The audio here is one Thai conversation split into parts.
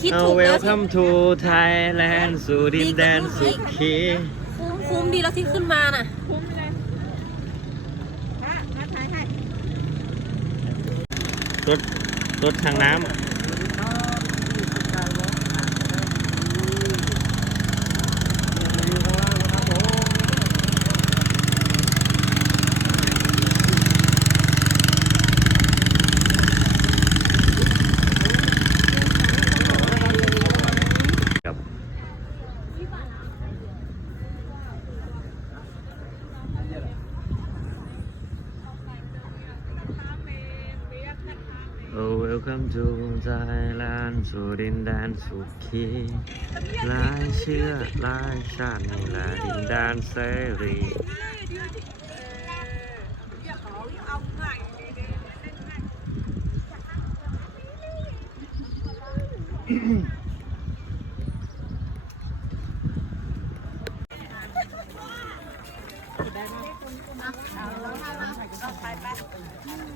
คิดเอาถูกเวแล้ลวที่คัมทูไทยแลนด์สู่ดินแดนสุขีคุ้มคุ้มดีแล้วที่ขึ้นมาน่ะ คุ้มเลยพระพระถ่ายให้รถรถทางน้ำ Oh welcome to Thailand สู่ดินแดนสุขีหลายเชื้อหลายชาตินี่แหละดินแดนเสรีส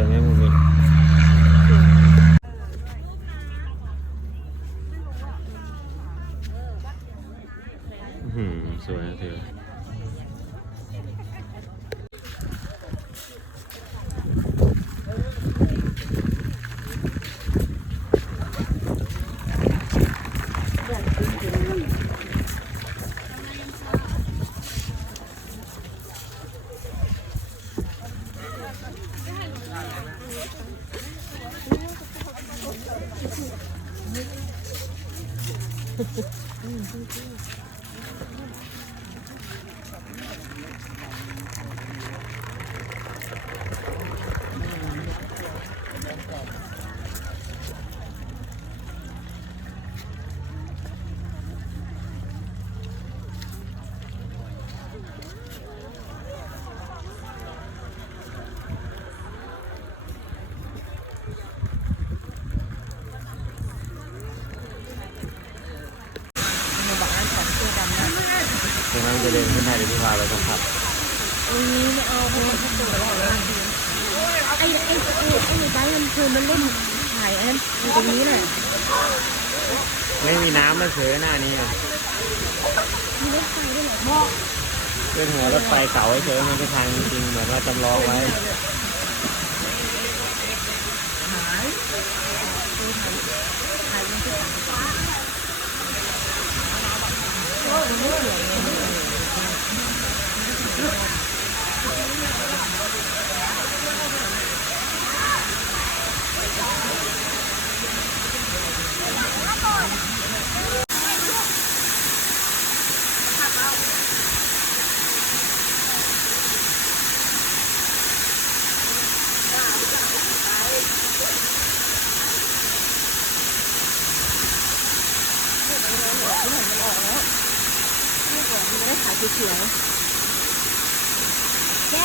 วยไหมมุมนี้อื้อหือสวยนะเธอ Mm-hmm. จะเดินขึ้นได้เดี๋ยวพี่พาไปต้องขับวันนี้ไม่เอาเพราะว่าเขาตัวแล้วไอ้ไอ้ไอ้ไอ้ไอ้บ้านมันเคยมันเล่นถ่ายอันนั้นอยู่ตรงนี้แหละไม่มีน้ำมาเสือหน้านี้อะมีรถไฟด้วยเหรอพ่อเป็นหัวรถไฟเก่าเฉยๆมันก็ทางจริงๆเหมือนว่าจำลองไว้ ได้ขายสวยๆแก